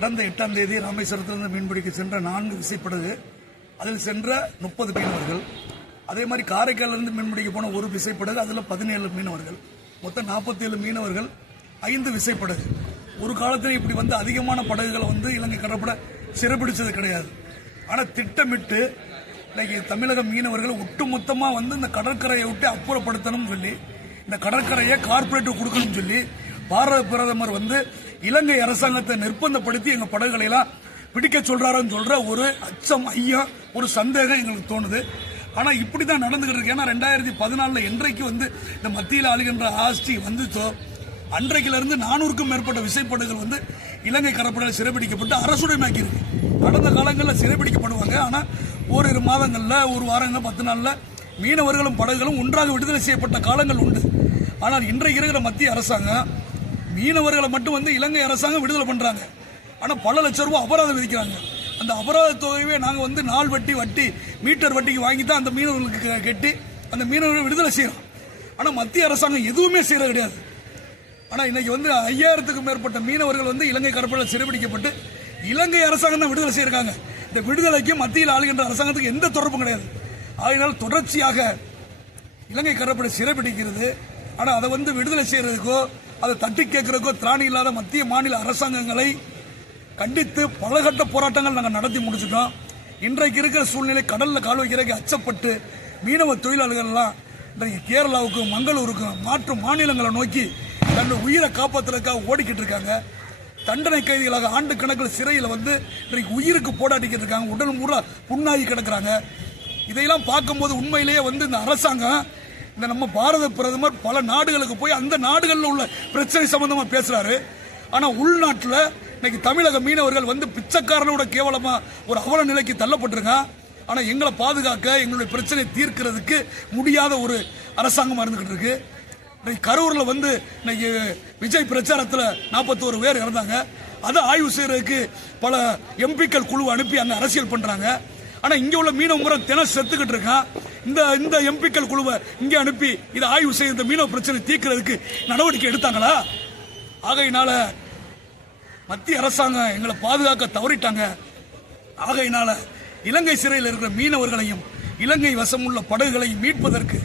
கடந்த எட்டாம் தேதி ராமேஸ்வரத்திலிருந்து மீன்பிடிக்க சென்ற நான்கு விசைப்படகு அதில் சென்ற முப்பது மீனவர்கள். அதே மாதிரி காரைக்காலிலிருந்து மீன்பிடிக்க போன ஒரு விசைப்படகு அதில் பதினேழு மீனவர்கள். மொத்தம் நாற்பத்தேழு மீனவர்கள் ஐந்து விசைப்படகு. ஒரு காலத்தில் இப்படி வந்து அதிகமான படகுகளை வந்து இலங்கை கடற்படை சிறப்பிடித்தது கிடையாது. ஆனால் திட்டமிட்டு இன்னைக்கு தமிழக மீனவர்கள் ஒட்டுமொத்தமாக வந்து இந்த கடற்கரையை விட்டு அப்புறப்படுத்தணும்னு சொல்லி இந்த கடற்கரையை கார்ப்பரேட் கொடுக்கணும்னு சொல்லி பாரத பிரதமர் வந்து இலங்கை அரசாங்கத்தை நிர்பந்தப்படுத்தி எங்க படகுகளை எல்லாம் பிடிக்க சொல்றாருன்னு சொல்ற ஒரு அச்சம் ஐயம் ஒரு சந்தேகம் எங்களுக்கு தோணுது. ஆனா இப்படிதான் நடந்துகிட்டு இருக்கு. ஏன்னா ரெண்டாயிரத்தி பதினாலுல என்றைக்கு வந்து இந்த மத்தியில் ஆளுகின்ற ஆஸ்தி வந்துச்சோ அன்றைக்கில இருந்து நானூறுக்கும் மேற்பட்ட விசைப்படகுகள் வந்து இலங்கை கடற்படையில் சிறைபிடிக்கப்பட்டு அரசுடைமையாக்கி இருக்கு கடந்த காலங்களில் சிறைபிடிக்கப்படுவாங்க. ஆனா ஓரிரு மாதங்கள்ல ஒரு வாரங்கள் பத்து நாள்ல மீனவர்களும் படகுகளும் ஒன்றாக விடுதலை செய்யப்பட்ட காலங்கள் உண்டு. ஆனால் இன்றைக்கு இருக்கிற மத்திய அரசாங்கம் மீனவர்களை மட்டும் வந்து இலங்கை அரசாங்கம் விடுதலை பண்ணுறாங்க ஆனால் பல லட்சம் ரூபாய் அபராதம் விதிக்கிறாங்க. அந்த அபராத தொகையவே நாங்கள் வந்து நாள் வட்டி வட்டி மீட்டர் வட்டிக்கு வாங்கி தான் அந்த மீனவர்களுக்கு கட்டி அந்த மீனவர்களை விடுதலை செய்யறோம். ஆனால் மத்திய அரசாங்கம் எதுவுமே செய்கிறது கிடையாது. ஆனால் இன்றைக்கி வந்து ஐயாயிரத்துக்கும் மேற்பட்ட மீனவர்கள் வந்து இலங்கை கடற்படையில் சிறைபிடிக்கப்பட்டு இலங்கை அரசாங்கம் தான் விடுதலை செய்யிருக்காங்க இந்த விடுதலைக்கு மத்தியில் ஆளுகின்ற அரசாங்கத்துக்கு எந்த தொடர்பும் கிடையாது. ஆகினால் தொடர்ச்சியாக இலங்கை கடற்படை சிறைபிடிக்கிறது. ஆனால் அதை வந்து விடுதலை செய்கிறதுக்கோ அதை தட்டி கேட்கறதுக்கோ திராணி இல்லாத மத்திய மாநில அரசாங்கங்களை கண்டித்து பலகட்ட போராட்டங்கள் நாங்கள் நடத்தி முடிச்சிட்டோம். இன்றைக்கு இருக்கிற சூழ்நிலை கடலில் கால் வைக்கிறக்கு அச்சப்பட்டு மீனவ தொழிலாளர்கள்லாம் இன்றைக்கு கேரளாவுக்கும் மங்களூருக்கும் மாற்று மாநிலங்களை நோக்கி தன் உயிரை காப்பாற்றுறதுக்காக ஓடிக்கிட்டு இருக்காங்க. தண்டனை கைதிகளாக ஆண்டு கணக்கில் சிறையில் வந்து இன்றைக்கு உயிருக்கு போராடிக்கிட்டு இருக்காங்க. உடல் முறை புண்ணாகி கிடக்குறாங்க. இதையெல்லாம் பார்க்கும்போது உண்மையிலேயே வந்து இந்த அரசாங்கம் இந்த நம்ம பாரத பிரதமர் பல நாடுகளுக்கு போய் அந்த நாடுகளில் உள்ள பிரச்சனை சம்பந்தமா பேசுறாரு. ஆனா உள்நாட்டில் இன்னைக்கு தமிழக மீனவர்கள் வந்து பிச்சைக்காரனோட கேவலமா ஒரு அவல நிலைக்கு தள்ளப்பட்டிருக்கான் ஆனா எங்களை பாதுகாக்க எங்களுடைய பிரச்சனை தீர்க்கிறதுக்கு முடியாத ஒரு அரசாங்கமா இருந்துகிட்டு இருக்கு. இன்னைக்கு கரூரில் வந்து இன்னைக்கு விஜய் பிரச்சாரத்தில் நாற்பத்தோரு பேர் இறந்தாங்க. அதை ஆய்வு செய்யறதுக்கு பல எம்பிக்கள் குழு அனுப்பி அங்கே அரசியல் பண்ணுறாங்க ஆனா இங்க உள்ள மீனவ முறை தினம் செத்துக்கிட்டு இருக்கான். இந்த இந்த எம்பிக்கள் குழுவை இங்க அனுப்பி இதை ஆய்வு செய்ய இந்த மீனவ பிரச்சனை தீர்க்கிறதுக்கு நடவடிக்கை எடுத்தாங்களா? ஆகையினால மத்திய அரசாங்கம் எங்களை பாதுகாக்க தவறிட்டாங்க. ஆகையினால இலங்கை சிறையில் இருக்கிற மீனவர்களையும் இலங்கை வசம் உள்ள படகுகளையும் மீட்பதற்கு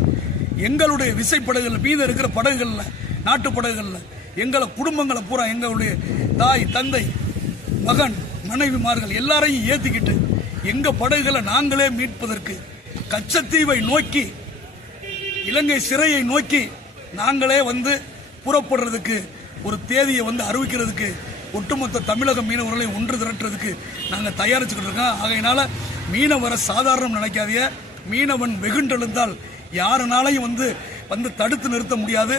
எங்களுடைய விசைப்படகுகள் மீத இருக்கிற படகுகளில் நாட்டு படகுகளில் எங்களை குடும்பங்களை பூரா எங்களுடைய தாய் தந்தை மகன் மனைவிமார்கள் எல்லாரையும் ஏற்றிக்கிட்டு எங்க படகுகளை நாங்களே மீட்பதற்கு கச்சத்தீவை நோக்கி இலங்கை சிறையை நோக்கி நாங்களே வந்து புறப்படுறதுக்கு ஒரு தேதியை வந்து அறிவிக்கிறதுக்கு ஒட்டுமொத்த தமிழக மீனவர்களை ஒன்று திரட்டுறதுக்கு நாங்கள் தயாரிச்சுக்கிட்டு இருக்கோம். ஆகையினால மீனவரை சாதாரணம் நினைக்காதீங்க. மீனவன் வெகுண்டெழுந்தால் யாருனாலையும் வந்து வந்து தடுத்து நிறுத்த முடியாது.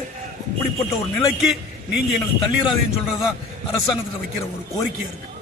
இப்படிப்பட்ட ஒரு நிலைக்கு நீங்கள் எங்களை தள்ளிடாதீங்கன்னு சொல்றதுதான் அரசாங்கத்தில் வைக்கிற ஒரு கோரிக்கையாக இருக்குது